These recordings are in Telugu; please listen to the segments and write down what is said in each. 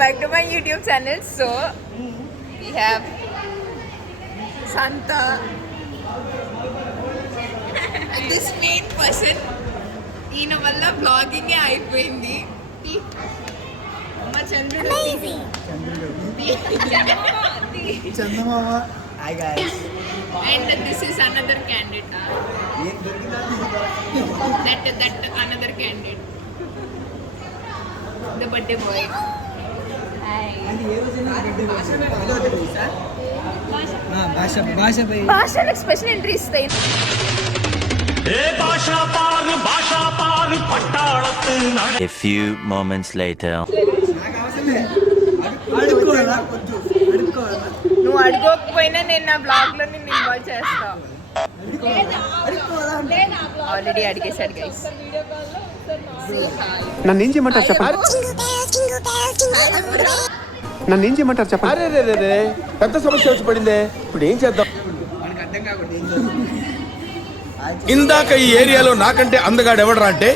back to my YouTube channel. So we have Santa, this main person. ఈయన వల్ల బ్లాగింగే అయిపోయింది. మా చంద్రుడు చందమామ. Hi guys. And this is another candidate. That another candidate. The birthday boy. Hi. భాషలకు స్పెషల్ ఎంట్రీ ఇస్తాయి. A few moments later. నువ్వు అడుకోకపోయినా నేను నా బ్లాగ్ లో నిన్ను ఇన్వాల్వ్ చేస్తా. ఆల్రెడీ అడిగేసాడు గైస్. నన్ను ఏం చేయమంటారు చెప్పండి. నన్ను ఏం చేయమంటారు చెప్పండి. అరే పెద్ద సమస్య వచ్చి పడిందే, ఇప్పుడు ఏం చేద్దాం? ఇందాక ఈ ఏరియాలో నాకంటే అందగాడు ఎవడరా అంటే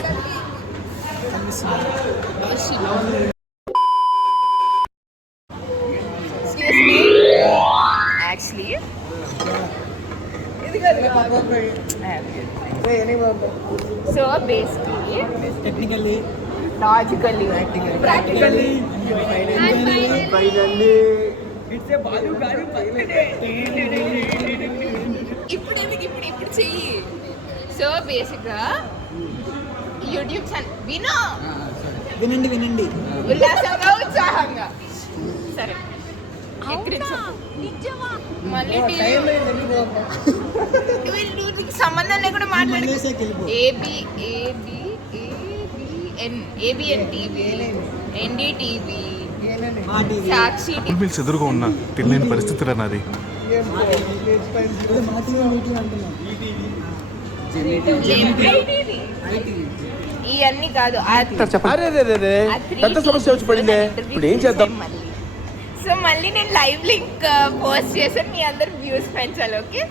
actually so basically technically, logically, practically ఇప్పుడు చెయ్యి. సో బేసిక్గా యూట్యూబ్ ఛానల్ వినండి. ఉల్లాసంగా ఉత్సాహంగా సరే మళ్ళీ సంబంధం లేకుండా మాట్లాడు. ఏబిఎన్ టీవీ, ఎన్డీటీవీ, సాక్షి ఎదురుగా ఉన్న తెలియని పరిస్థితులు నాది. ఇవన్నీ కాదు. పెద్ద సమస్య వచ్చి పడిందే, ఇప్పుడు ఏం చేద్దాం? సో మళ్ళీ నేను లైవ్ లింక్ పోస్ట్ చేశాను, మీ అందరు వ్యూస్ పెంచాలి. ఓకే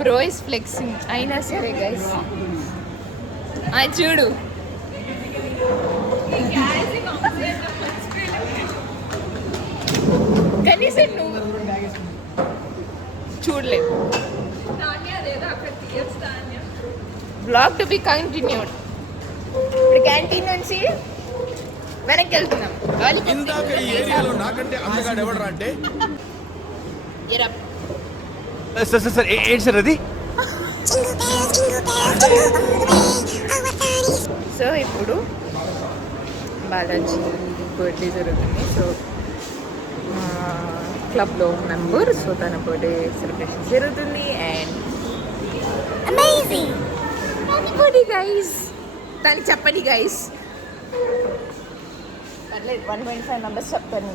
బ్రో ఇస్ ఫ్లెక్సింగ్ అయినా సరే గైస్ చూడు. కనీసం నువ్వు చూడలేదు. Blog to be continued. ఇప్పుడు క్యాంటీన్ నుంచి వెనక్కి వెళ్తున్నాం. ఇందాక ఈ ఏరియాలో నాకంటే అందగాడు ఎవడరా అంటే సార్ ఏంటి సార్ అది? సో ఇప్పుడు బాలాజీ బర్త్డే జరుగుతుంది. సో క్లబ్లో మెంబర్, సో తన బర్త్డే సెలబ్రేషన్ జరుగుతుంది. And amazing birthday guys. దాన్ని చెప్పండి గైస్. పర్లేదు 1.5 మెంబర్స్ చెప్తాను.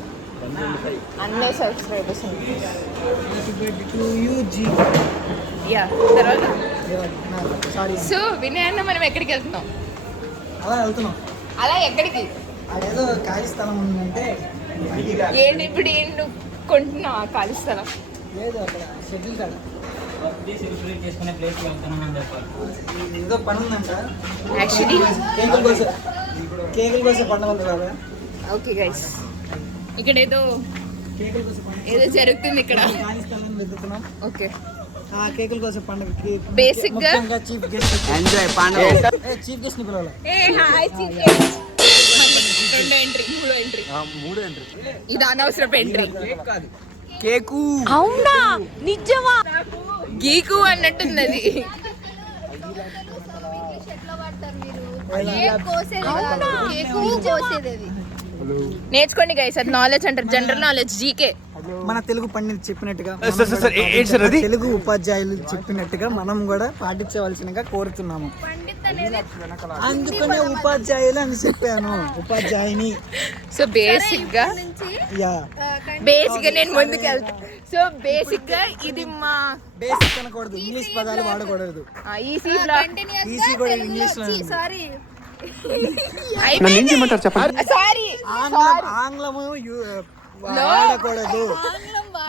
అన్నీ సబ్స్క్రైబర్స్ యా. తర్వాత సో వినయ్ అన్న మనం ఎక్కడికి వెళ్తున్నాం? అలా ఎక్కడికి? అదేదో ఖాళీ స్థలం ఉందంటే ఏంటి ఇప్పుడు ఏంటి కొంటున్నావు ఖాళీ స్థలం? లేదు, అక్కడ షెడ్యూల్ కాడ ఏదో పని ఉందంట. యాక్చువల్లీ కేకుల కోసం పండుగ ఉంది కదా. ఓకే గైస్, ఇక్కడ ఏదో కేకుల కోసం జరుగుతుంది ఇక్కడ. ఖాళీ స్థలాన్ని వెతుకుతున్నాం. ఓకే, ఆ కేకుల కోసం పండుగకి బేసిక్ గా చీఫ్ గెస్ట్ ఎంజాయ్ పండుగ. చీఫ్ గెస్ట్ ని పిలవాలి. మూడో ఎంట్రీ. ఇది అనవసరపు ఎంట్రీ. కేకు అవునా? నిజమా? గీకు అన్నట్టున్నది. నేర్చుకోండి గైస్, అది నాలెడ్జ్ అంటారు, జనరల్ నాలెడ్జ్, జీకే. మన తెలుగు పండితులు చెప్పినట్టుగా, తెలుగు ఉపాధ్యాయులు చెప్పినట్టుగా మనం కూడా పాటించవలసినగా కోరుతున్నాము. అందుకనే ఉపాధ్యాయులు అని చెప్పాను, ఉపాధ్యాయుని. సో బేసిక్ గా నేను ముందుకు వెళ్తాను. సో బేసిక్ గా ఇది మా బేసిక్ అనకూడదు, ఇంగ్లీష్ పదాలు వాడకూడదు. ఈసీ కూడా ఇంగ్లీష్ లో సారీ ఆంగ్లము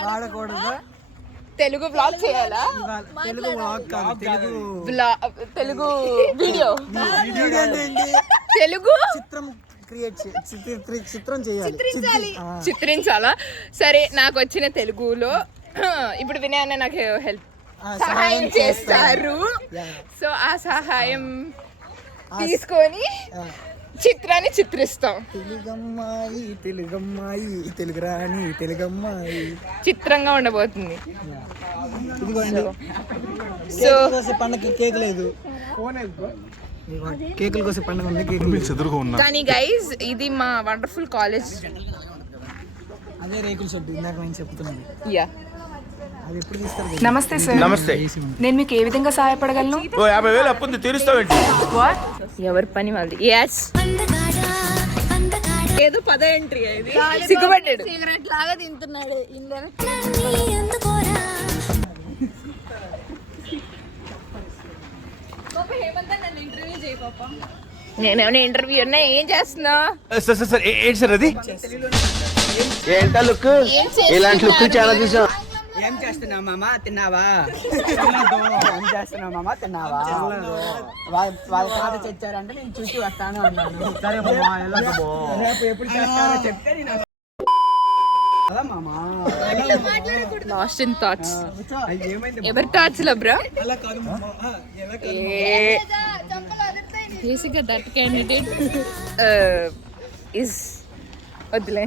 వాడకూడదు. తెలుగు బ్లాగ్ చేయాలా? తెలుగు వ్లాగ్ కాదు, తెలుగు వీడియో, వీడియో అంటే ఏంటి? తెలుగు చిత్రం చిత్రం చేయాలి, చిత్రించాలా? సరే, నాకు వచ్చిన తెలుగులో ఇప్పుడు వినయ్ అన్న నాకు హెల్ప్ సహాయం చేస్తారు. సో ఆ సహాయం తీసుకొని చిత్రాన్ని చిత్రిస్తాం. తెలుగమ్మాయి తెలుగమ్మాయి తెలుగురాని తెలుగమ్మాయి చిత్రంగా ఉండబోతుంది. సో పండగ కేక్ లేదు, కేకుల కోసం పండుగ ఉంది, కేకులు. కానీ గైజ్ ఇది మా వండర్ఫుల్ కాలేజ్. అదే రేకుల షెడ్ ఇందాక నేను చెప్తున్నాను. యా, అది ఎప్పుడు తీస్తారు? నమస్తే సార్. నమస్తే. నేను మీకు ఏ విధంగా సహాయపడగలను? ఓ 50,000 అప్పు ఉంది, తీరుస్తావేంటి? వాట్? ఎవరి పని వాళ్ళది. ఏదో పద ఎంట్రీ ఇది, సిగ్గుపడ్డాడు. సిగరెట్ లాగా తింటున్నాడు. నేనేమైనా ఇంటర్వ్యూ ఉన్నా? ఏం చేస్తున్నా? సార్ సార్ సార్ ఏంటి సార్ అది? ఏంటా లుక్? ఇలాంటి లుక్ చాలా చూసాం. ఏం చేస్తున్నావు మామ, తిన్నావా? ఏం చేస్తున్నావు మామ, తిన్నావా? వాళ్ళ తాత చచ్చారంటే నేను చూసి వస్తాను అన్నాను. సరే రేపు ఎప్పుడు చేస్తారో చెప్తే నేను లాస్ట్ ఇన్ థాట్స్. ఎవరి థాట్స్ లో బ్రో? అలా కాదు మామ, బేసిక్గా దట్ క్యాండిడేట్ ఇస్ వద్దులే.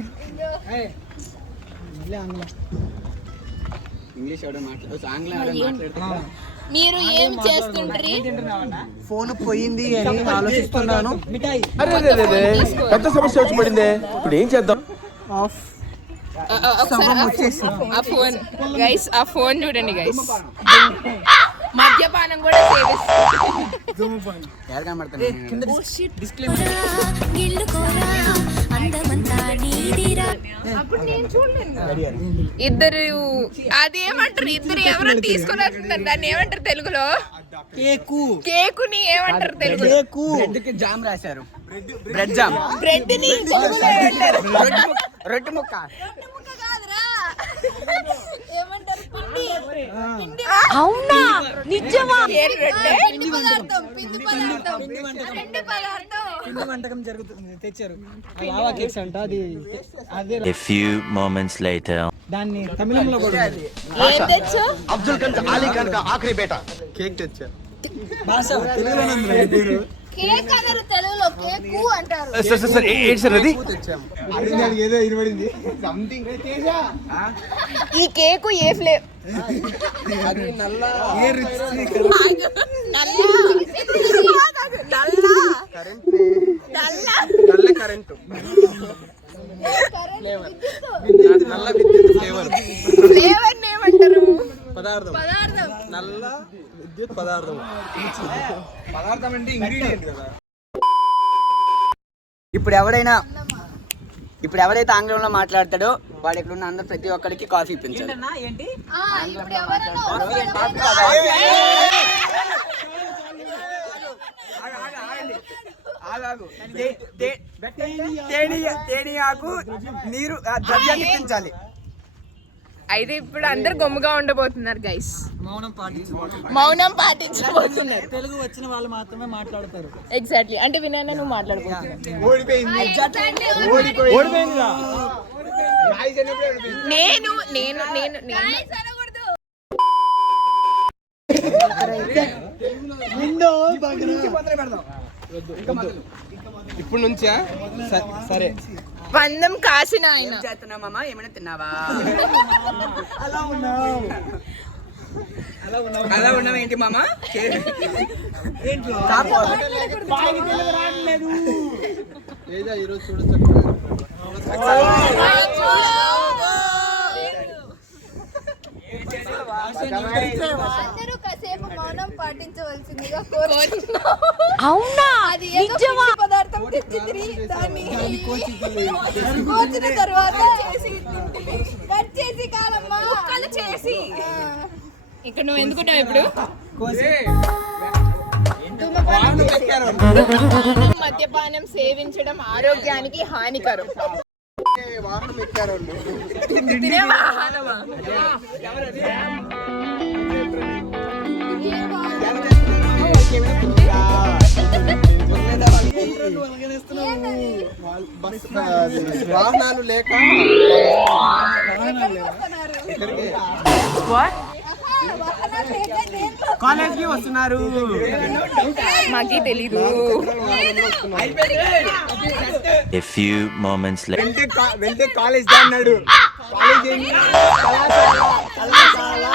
ఇంగ్లీష్ ఎవడో మాట్లాడు, ఆంగ్లం ఎవడో మాట్లాడుతున్నా. మీరు ఏం చేస్తుంటారు? ఫోన్ పోయింది అని ఆలోచిస్తున్నాను. అరే పెద్ద సమస్య వచ్చి పడిందే, ఇప్పుడు ఏం చేద్దాం? ఆఫ్ ఆ ఫోన్ గైస్, ఆ ఫోన్ చూడండి గైస్. మద్యపానం కూడా సేవిస్తుంది. ఎవరు కనబడుతున్నారు? ఇద్దరు అదేమంటారు, ఇద్దరు ఎవరో తీసుకొని వస్తున్నారు, దాన్ని ఏమంటారు తెలుగులో? కేకు. కేకుని ఏమంటారు తెలుగులో? కేకు. బ్రెడ్కి జామ్ రాశారు. Bread jam. బ్రెడ్ ని తెలుగులో ఏమంటారు? రొట్టె ముక్క. ఏమంటారు? పిండి. అవునా, నిజమా? పిండి పదార్థం. పిండి వంటకం జరుగుతుంది, తెచ్చారు. లావా కేక్స్ అంట, అది అదే. A few moments later. దాన్ని తమిళంలో కూడా ఉంది. ఏం తెచ్చా? అబ్దుల్ ఖాన్ అలీ ఖాన్ కా ఆఖరి బేటా కేక్ తెచ్చా. భాష తెలుగులోనే ఉంది రా పేరు. కేక్ అనరు తెలుగులో, కేకు అంటారు. సార్ సార్ సార్ ఏంటి సార్ అది? ఏదో ఇరవడింది సంథింగ్. ఈ కేకు ఏ ఫ్లేవర్? అది నల్ల ఏ రిచ్ నల్ల కరెంటు. నల్ల విద్యుత్ ఫ్లేవర్. ఫ్లేవర్ ఏమంటారు? పదార్థం. నల్ల విద్యుత్ పదార్థం. పదార్థం అంటే ఇంగ్రీడియంట్ కదా. ఇప్పుడు ఎవరైతే ఆంగ్లంలో మాట్లాడతాడో వాడు ఇక్కడ ఉన్న అందరు ప్రతి ఒక్కరికి కాఫీ ఇప్పించాలి. ఏంటి? ఇప్పుడు ఎవరైనా తేనీయాకు నీరు ద్రవ్యాన్ని ఇప్పించాలి. అయితే ఇప్పుడు అందరు గమ్ముగా ఉండబోతున్నారు గైస్. మౌనం పాటించబోతున్నారు. తెలుగు వచ్చిన వాళ్ళు మాత్రమే మాట్లాడతారు. ఎగ్జాక్ట్లీ, అంటే వినయ్ నువ్వు మాట్లాడబోతున్నావు. నేను నేను నేను నేను ఇప్పుడు నుంచా? సరే. పందెం కాసిన ఆయన. చేస్తున్నామా? ఏమైనా తిన్నావా? అలా ఉన్నావు ఏంటి మామా? ఈరోజు చూడొచ్చు. అందరూ కాసేపు మౌనం పాటించవలసిందిగా కోరుతున్నాం. అవునా, అది ఏదో పిండి పదార్థం తెచ్చింది, దాన్ని కోసిన తర్వాత కట్ చేసి కాదమ్మా, ముక్కలు చేసి. ఇక్కడ నువ్వు ఎందుకుంటావు ఇప్పుడు? మద్యపానం సేవించడం ఆరోగ్యానికి హానికరం. వాహనం ఎక్కారు తినే వాహనమా? వాహనాలు లేక కాలేజ్కి వస్తున్నారు. మాకి తెలీదు. A few moments later. వెళ్తే కాలేజ్ దా అన్నాడు. కాలేజ్ ఏంటి? కళాశాల.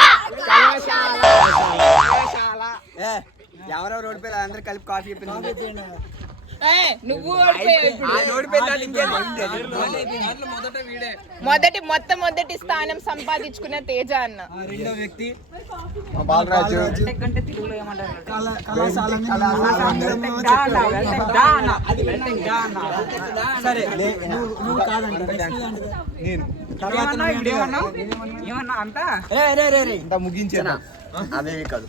ఎవరెవరు ఓడిపోయి అందరు కలిపి కాఫీ చెప్పింది. నువ్వు ఓడిపోయావు ఇప్పుడు. మొదటి స్థానం సంపాదించుకున్న తేజ అన్న. రెండో వ్యక్తి బాలరాజు. సరే నువ్వు కాదంట ఇంత ముగించేనా? అదేమి కాదు,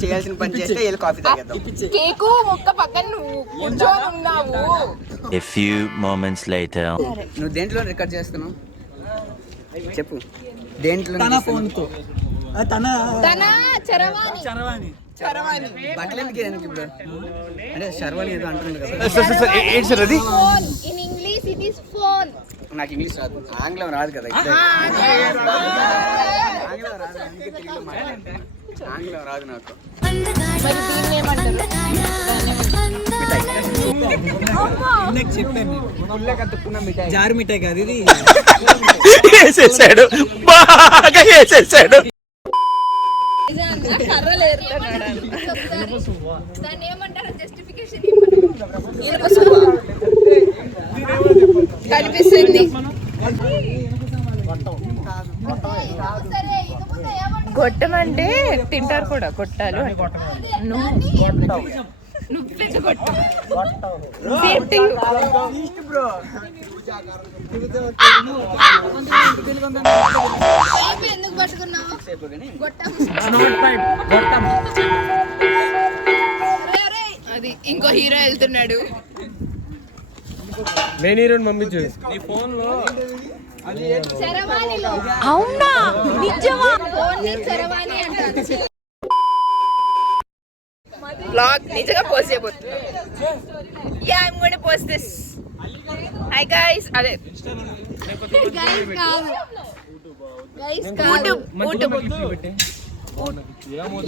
చేయాల్సిన పని చేస్తే వెళ్ళి కాఫీ తాగేద్దాం. కేకు ముక్క పక్కన నువ్వు కూర్చొని ఉన్నావు. A few moments later. నువ్వు దేంట్లో రికార్డ్ చేస్తున్నావు చెప్పు. దేంట్లో? తన ఫోన్తో. తన చరవాణి బట్టలు ఎందుకు ఇప్పుడు? అంటే శర్వాణి ఏదో అంటుంది కదా. ఏంటి సార్ అది? Phone in English it is phone. నాకు ఇంగ్లీష్ రాదు, ఆంగ్లం రాదు కదా. ఆంగ్లం రాదు నాకు. మరి దీన్ని ఏమంటారు? జారు మిఠాయి కాదు ఇది. వేసేసాడు, బాగా వేసేసాడు. కర్రలు ఏరుతున్నాడు. దాన్ని ఏమంటారు? జస్టిఫికేషన్ కనిపిస్తుంది. గొట్టం అంటే తింటారు కూడా, గొట్టాలు నువ్వు పెద్ద గొట్టం. సేఫ్టీ. ఎందుకు పట్టుకున్నావు? అది ఇంకో హీరో వెళ్తున్నాడు. నేను హీరోని పంపించు. చరవాణిలో. అవునా? నిజమా? ఫోన్ ని చరవాణి అంటారు. బ్లాగ్ నిజంగా పోస్ట్ చేయబోతున్నా. Ya I'm going to post this. Hi guys. అదే గైస్ కాదు, గైస్ కాదు.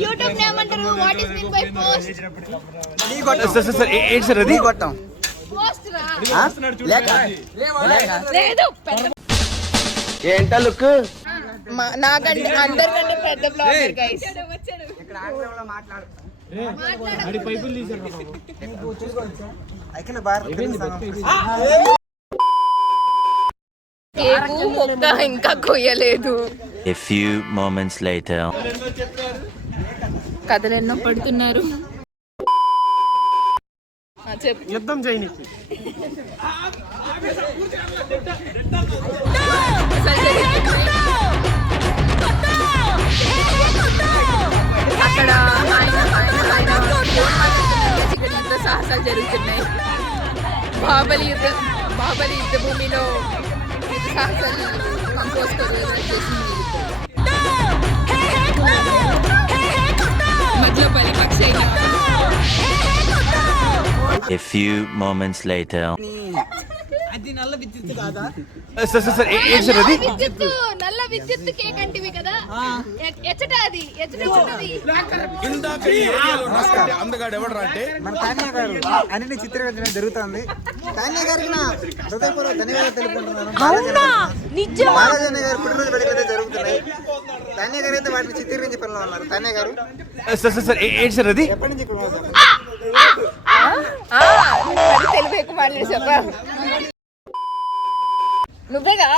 యూట్యూబ్ ఏమంటారు? What is mean by post? Sir ఏంటి సార్ అది? కొట్టాం పోస్ట్ రా. లేదు. పెద్ద ఏంటా లుక్? నాకంటే అందరికంటే పెద్ద బ్లాగర్ గైస్. కేకు మొక్క ఇంకా కొయ్యలేదు. A few moments later. కథలెన్నో పడుతున్నారు. చెప్పు. యుద్ధం చేయనీకి. అక్కడ యుద్ధ సాహసాలు జరుగుతున్నాయి. బాహుబలి యుద్ధ భూమిలో యుద్ధ సాహసాలు కంపోజ్ మధ్యలో పని పక్షి అయినా. A few moments later. అది నల్ల విద్యుత్ కాదా? సార్ ఏంటి సార్ అది? నల్ల విద్యుత్ కేక్ అంటివి కదా, ఎచ్చట అది ఎచ్చట ఉంటది. ఇందాక ఈ ఏరియాలో నాకంటే అందగాడు ఎవడరా అంటే మన తాన్య గారు అన్ని చిత్రీకరించడం జరుగుతుంది. తాన్య గారికి నా హృదయపూర్వక ధన్యవాదాలు తెలుపుకుంటున్నాను. బాలజన గారు పుట్టినరోజు వేడుకలు జరుగుతున్నాయి. తాన్య గారు అయితే వాటిని చిత్రీకరించే పనిలో ఉన్నారు. తాన్య గారు సార్ ఏంటి సార్ అది? ఎప్పటి నుంచి క్లోజ్? తెలుగు ఎక్కువ మాట్లాడి చెప్పా. నువ్వేగా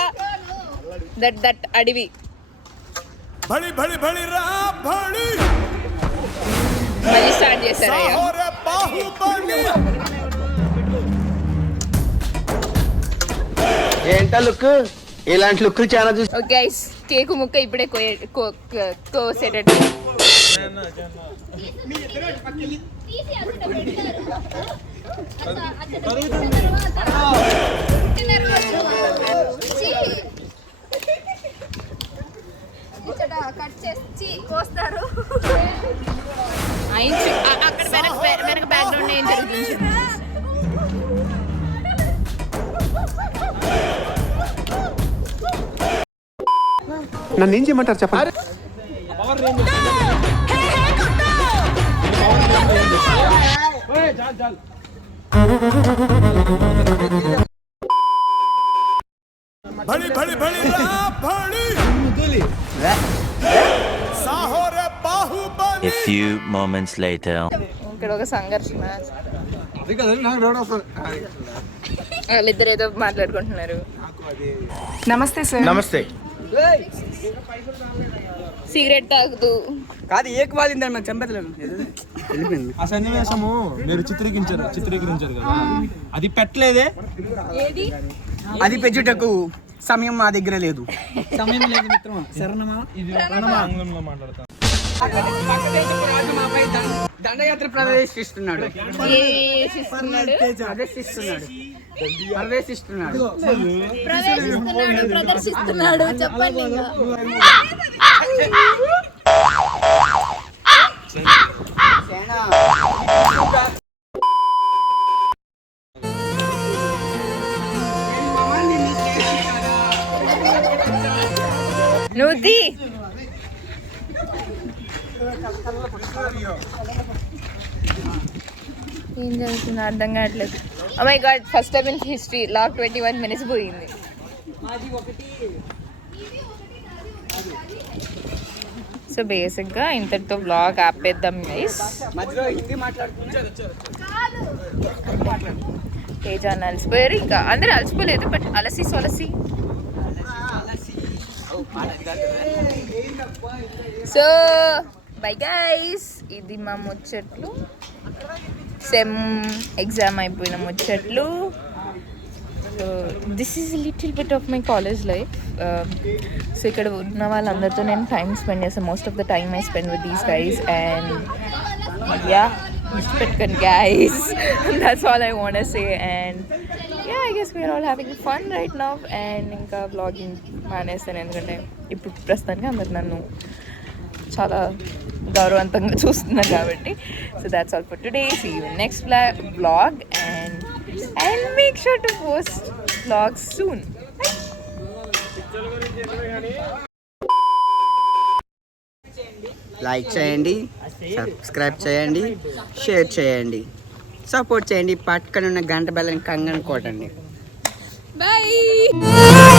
దట్ అడవి. బడి బడి బడి రా బడి మళ్ళీ స్టార్ట్ చేశారా? సాహోరే బాహుబలి. ఏంటా లుక్? ఇలాంటి లుక్ చాలా చూసి. ఓకే గైస్, కేకు ముక్క ఇప్పుడే కోసేటట్టు. తీసి అచ్చట పెడతారు. అచ్చట పెట్టిన తర్వాత పుట్టినరోజు కోస్తారు. అక్కడ వెనక బ్యాక్గ్రౌండ్ ఏం జరుగుతుంది? నన్ను ఏం చేయమంటారు చెప్పండి. బడి బడి బడి రా బడి సాహో రే Baahubali. A few moments later. ఇక్కడ ఒక సంఘర్షణ. వాళ్ళిద్దరు ఏదో మాట్లాడుకుంటున్నారు. నమస్తే సార్. నమస్తే. సిగరెట్ తాగుతూ కాదు ఏకవాలిందని మాకు చంపేతలేదు వెళ్ళిపోయింది. ఆ సన్నివేశము మీరు చిత్రీకరించారు కదా, అది పెట్టలేదే. అది పెంచుటకు సమయం మా దగ్గర లేదు. సమయం లేదు మిత్రమా. శరణమా ఆంగ్లంలో మాట్లాడతాను. దండయాత్ర ప్రదర్శిస్తున్నాడు. ప్రదర్శిస్తున్నాడు చెప్పండి ఇంకా. నువ్వు తీ. ఏం జరుగుతుందో అర్థం కావట్లేదు. Oh my god, first time in history lock 21 minutes పోయింది. సో బేసిక్గా ఇంతటితో వ్లాగ్ ఆపేద్దాం గైస్. తేజాన్ని అలసిపోయారు, ఇంకా అందరూ అలసిపోలేదు, బట్ అలసి సొలసి. సో బై గైస్, ఇది మా ముచ్చట్లు. సెమ్ ఎగ్జామ్ అయిపోయిన ముచ్చట్లు. So this is little bit of my college life. So ఇక్కడ ఉన్న వాళ్ళందరితో నేను టైం స్పెండ్ చేస్తాను. Most of the time I spend with these guys and ya, పెట్టుకోండి guys. That's all I want to say. And ya, I guess we are all having fun right now. And ఇంకా వ్లాగింగ్ మానేస్తాను, ఎందుకంటే ఇప్పుడు ప్రస్తుతానికి అందరు నన్ను చాలా గౌరవంతంగా చూస్తున్నారు కాబట్టి. So that's all for today. See you in next vlog and make sure to post vlogs soon. Like చేయండి, సబ్స్క్రైబ్ చేయండి, షేర్ చేయండి, సపోర్ట్ చేయండి. పక్కన ఉన్న గంట బెల్లని కంగన్ కొట్టండి. Bye.